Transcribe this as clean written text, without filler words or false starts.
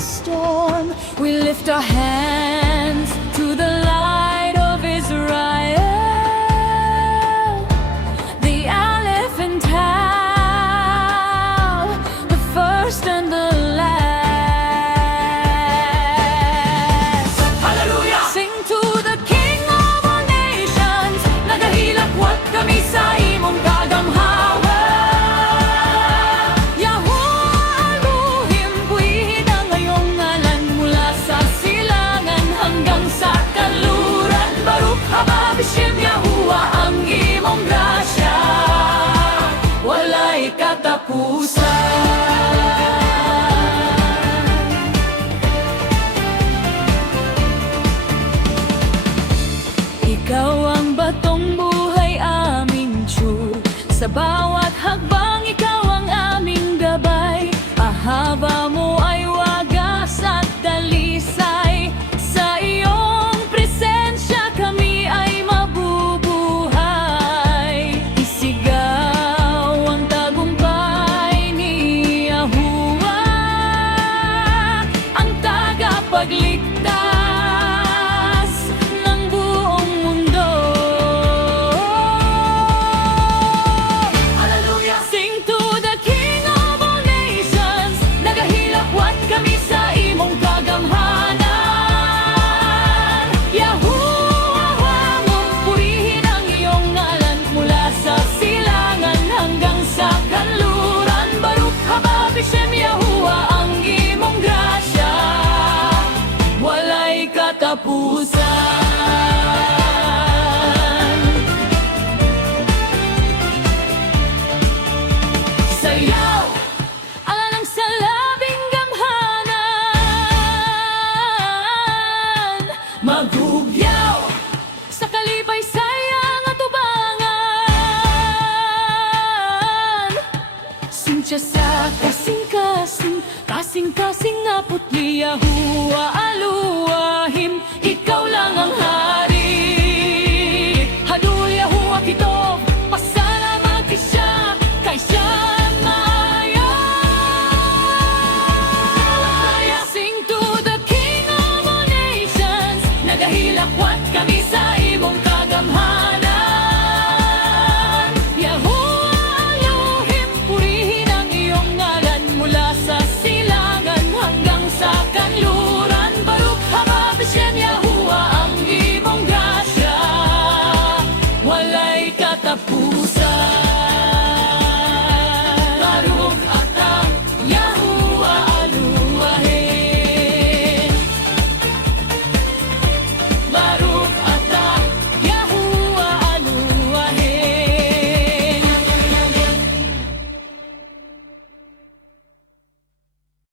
storm. We lift our hands to the light of Israel, the Aleph and Tau, the first and the last. Hallelujah! Sing to the King of all nations, nagahilakwat kami sa imong kagamhawa. Hashem Yahuwah, ang imong grasya walay katapusan. Ikaw ang batong buhay aming Diyos, sa bawat hakbang ikaw ang aming gabay. Ahaba mo ay wagas at dalisay, sa iyong presensya kami ay mabubuhay. Isigaw ang tagumpay ni Yahuwah, ang tagapagligtas ng buong mundo. Hallelujah! Sing to the King of all nations, nagahilakwat kami sa imong kagamhanan. Yahuwah, purihin ang iyong ngalan mula sa silangan hanggang sa kanluran. Baruch haba b'Shem Yahuwah, ang imong grasya walay katapusan. Sayaw, alang sa labing gamhanan, maghugyaw sa kalipay sayang at ubangan. Sintya sa kasing-kasing, kasing-kasing na putli Yahuwah.